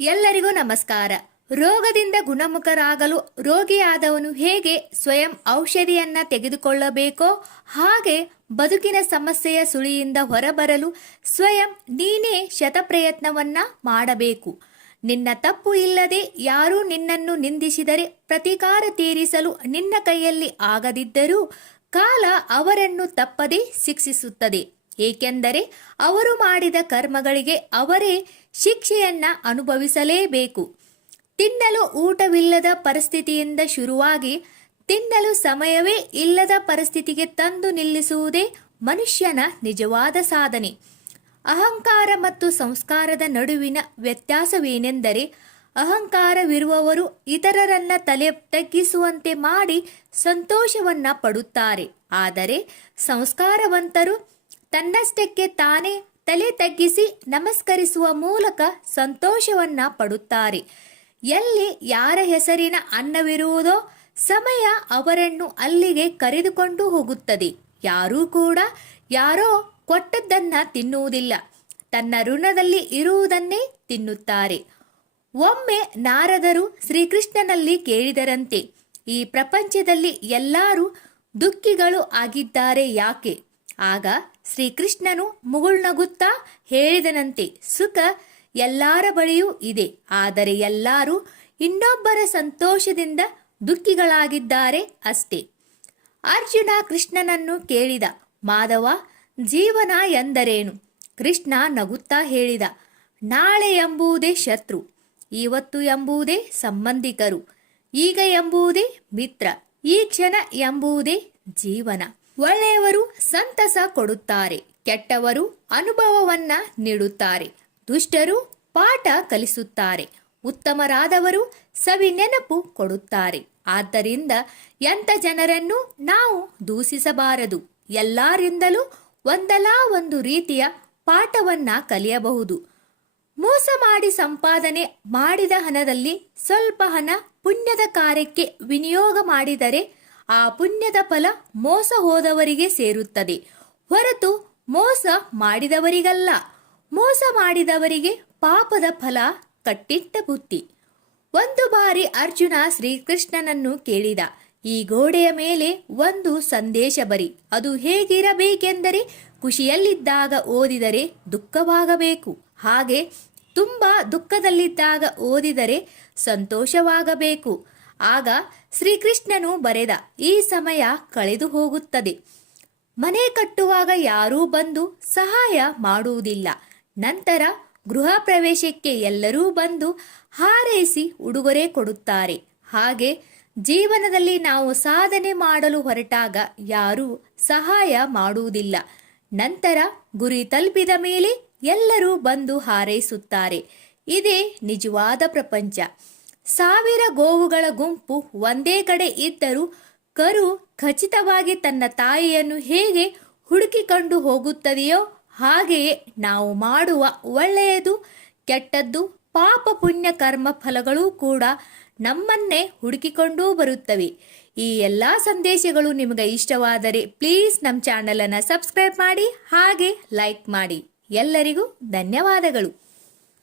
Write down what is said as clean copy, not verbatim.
ಎಲ್ಲರಿಗೂ ನಮಸ್ಕಾರ. ರೋಗದಿಂದ ಗುಣಮುಖರಾಗಲು ರೋಗಿಯಾದವನು ಹೇಗೆ ಸ್ವಯಂ ಔಷಧಿಯನ್ನ ತೆಗೆದುಕೊಳ್ಳಬೇಕೋ ಹಾಗೆ ಬದುಕಿನ ಸಮಸ್ಯೆಯ ಸುಳಿಯಿಂದ ಹೊರಬರಲು ಸ್ವಯಂ ನೀನೇ ಶತಪ್ರಯತ್ನವನ್ನ ಮಾಡಬೇಕು. ನಿನ್ನ ತಪ್ಪು ಇಲ್ಲದೆ ಯಾರೂ ನಿನ್ನನ್ನು ನಿಂದಿಸಿದರೆ ಪ್ರತೀಕಾರ ತೀರಿಸಲು ನಿನ್ನ ಕೈಯಲ್ಲಿ ಆಗದಿದ್ದರೂ ಕಾಲ ಅವರನ್ನು ತಪ್ಪದೆ ಶಿಕ್ಷಿಸುತ್ತದೆ. ಏಕೆಂದರೆ ಅವರು ಮಾಡಿದ ಕರ್ಮಗಳಿಗೆ ಅವರೇ ಶಿಕ್ಷೆಯನ್ನ ಅನುಭವಿಸಲೇಬೇಕು. ತಿನ್ನಲು ಊಟವಿಲ್ಲದ ಪರಿಸ್ಥಿತಿಯಿಂದ ಶುರುವಾಗಿ ತಿನ್ನಲು ಸಮಯವೇ ಇಲ್ಲದ ಪರಿಸ್ಥಿತಿಗೆ ತಂದು ನಿಲ್ಲಿಸುವುದೇ ಮನುಷ್ಯನ ನಿಜವಾದ ಸಾಧನೆ. ಅಹಂಕಾರ ಮತ್ತು ಸಂಸ್ಕಾರದ ನಡುವಿನ ವ್ಯತ್ಯಾಸವೇನೆಂದರೆ, ಅಹಂಕಾರವಿರುವವರು ಇತರರನ್ನ ತಲೆ ತಗ್ಗಿಸುವಂತೆ ಮಾಡಿ ಸಂತೋಷವನ್ನ ಪಡುತ್ತಾರೆ. ಆದರೆ ಸಂಸ್ಕಾರವಂತರು ತನ್ನಷ್ಟಕ್ಕೆ ತಾನೇ ತಲೆ ತಗ್ಗಿಸಿ ನಮಸ್ಕರಿಸುವ ಮೂಲಕ ಸಂತೋಷವನ್ನ ಪಡುತ್ತಾರೆ. ಎಲ್ಲಿ ಯಾರ ಹೆಸರಿನ ಅನ್ನವಿರುವುದೋ ಸಮಯ ಅವರನ್ನು ಅಲ್ಲಿಗೆ ಕರೆದುಕೊಂಡು ಹೋಗುತ್ತದೆ. ಯಾರೂ ಕೂಡ ಯಾರೋ ಕೊಟ್ಟದ್ದನ್ನ ತಿನ್ನುವುದಿಲ್ಲ, ತನ್ನ ಋಣದಲ್ಲಿ ಇರುವುದನ್ನೇ ತಿನ್ನುತ್ತಾರೆ. ಒಮ್ಮೆ ನಾರದರು ಶ್ರೀಕೃಷ್ಣನಲ್ಲಿ ಕೇಳಿದರಂತೆ, ಈ ಪ್ರಪಂಚದಲ್ಲಿ ಎಲ್ಲರೂ ದುಃಖಿಗಳು ಆಗಿದ್ದಾರೆ ಯಾಕೆ? ಆಗ ಶ್ರೀಕೃಷ್ಣನು ಮುಗುಳ್ನಗುತ್ತಾ ಹೇಳಿದನಂತೆ, ಸುಖ ಎಲ್ಲರ ಬಳಿಯೂ ಇದೆ, ಆದರೆ ಎಲ್ಲರೂ ಇನ್ನೊಬ್ಬರ ಸಂತೋಷದಿಂದ ದುಃಖಿಗಳಾಗಿದ್ದಾರೆ ಅಷ್ಟೇ. ಅರ್ಜುನ ಕೃಷ್ಣನನ್ನು ಕೇಳಿದ, ಮಾಧವ, ಜೀವನ ಎಂದರೇನು? ಕೃಷ್ಣ ನಗುತ್ತಾ ಹೇಳಿದ, ನಾಳೆ ಎಂಬುದೇ ಶತ್ರು, ಇವತ್ತು ಎಂಬುದೇ ಸಂಬಂಧಿಕರು, ಈಗ ಎಂಬುದೇ ಮಿತ್ರ, ಈ ಕ್ಷಣ ಎಂಬುದೇ ಜೀವನ. ಒಳ್ಳೆಯವರು ಸಂತಸ ಕೊಡುತ್ತಾರೆ, ಕೆಟ್ಟವರು ಅನುಭವವನ್ನ ನೀಡುತ್ತಾರೆ, ದುಷ್ಟರು ಪಾಠ ಕಲಿಸುತ್ತಾರೆ, ಉತ್ತಮರಾದವರು ಸವಿ ನೆನಪು ಕೊಡುತ್ತಾರೆ. ಆದ್ದರಿಂದ ಎಂಥ ಜನರನ್ನು ನಾವು ದೂಷಿಸಬಾರದು. ಎಲ್ಲರಿಂದಲೂ ಒಂದಲ್ಲ ಒಂದು ರೀತಿಯ ಪಾಠವನ್ನ ಕಲಿಯಬಹುದು. ಮೋಸ ಮಾಡಿ ಸಂಪಾದನೆ ಮಾಡಿದ ಹಣದಲ್ಲಿ ಸ್ವಲ್ಪ ಹಣ ಪುಣ್ಯದ ಕಾರ್ಯಕ್ಕೆ ವಿನಿಯೋಗ ಮಾಡಿದರೆ ಆ ಪುಣ್ಯದ ಫಲ ಮೋಸ ಹೋದವರಿಗೆ ಸೇರುತ್ತದೆ, ಹೊರತು ಮೋಸ ಮಾಡಿದವರಿಗಲ್ಲ. ಮೋಸ ಮಾಡಿದವರಿಗೆ ಪಾಪದ ಫಲ ಕಟ್ಟಿಟ್ಟ ಬುತ್ತಿ. ಒಂದು ಬಾರಿ ಅರ್ಜುನ ಶ್ರೀಕೃಷ್ಣನನ್ನು ಕೇಳಿದ, ಈ ಗೋಡೆಯ ಮೇಲೆ ಒಂದು ಸಂದೇಶ ಬರಿ, ಅದು ಹೇಗಿರಬೇಕೆಂದರೆ ಖುಷಿಯಲ್ಲಿದ್ದಾಗ ಓದಿದರೆ ದುಃಖವಾಗಬೇಕು, ಹಾಗೆ ತುಂಬಾ ದುಃಖದಲ್ಲಿದ್ದಾಗ ಓದಿದರೆ ಸಂತೋಷವಾಗಬೇಕು. ಆಗ ಶ್ರೀಕೃಷ್ಣನು ಬರೆದ, ಈ ಸಮಯ ಕಳೆದು ಹೋಗುತ್ತದೆ. ಮನೆ ಕಟ್ಟುವಾಗ ಯಾರೂ ಬಂದು ಸಹಾಯ ಮಾಡುವುದಿಲ್ಲ. ನಂತರ ಗೃಹ ಪ್ರವೇಶಕ್ಕೆ ಎಲ್ಲರೂ ಬಂದು ಹಾರೈಸಿ ಉಡುಗೊರೆ ಕೊಡುತ್ತಾರೆ. ಹಾಗೆ ಜೀವನದಲ್ಲಿ ನಾವು ಸಾಧನೆ ಮಾಡಲು ಹೊರಟಾಗ ಯಾರೂ ಸಹಾಯ ಮಾಡುವುದಿಲ್ಲ. ನಂತರ ಗುರಿ ತಲುಪಿದ ಮೇಲೆ ಎಲ್ಲರೂ ಬಂದು ಹಾರೈಸುತ್ತಾರೆ. ಇದೇ ನಿಜವಾದ ಪ್ರಪಂಚ. 1000 ಗೋವುಗಳ ಗುಂಪು ಒಂದೇ ಕಡೆ ಇದ್ದರೂ ಕರು ಖಚಿತವಾಗಿ ತನ್ನ ತಾಯಿಯನ್ನು ಹೇಗೆ ಹುಡುಕಿಕೊಂಡು ಹೋಗುತ್ತದೆಯೋ ಹಾಗೆಯೇ ನಾವು ಮಾಡುವ ಒಳ್ಳೆಯದು ಕೆಟ್ಟದ್ದು ಪಾಪ ಪುಣ್ಯ ಕರ್ಮ ಫಲಗಳೂ ಕೂಡ ನಮ್ಮನ್ನೇ ಹುಡುಕಿಕೊಂಡು ಬರುತ್ತವೆ. ಈ ಎಲ್ಲ ಸಂದೇಶಗಳು ನಿಮಗೆ ಇಷ್ಟವಾದರೆ ಪ್ಲೀಸ್ ನಮ್ಮ ಚಾನಲನ್ನು ಸಬ್ಸ್ಕ್ರೈಬ್ ಮಾಡಿ, ಹಾಗೆ ಲೈಕ್ ಮಾಡಿ. ಎಲ್ಲರಿಗೂ ಧನ್ಯವಾದಗಳು.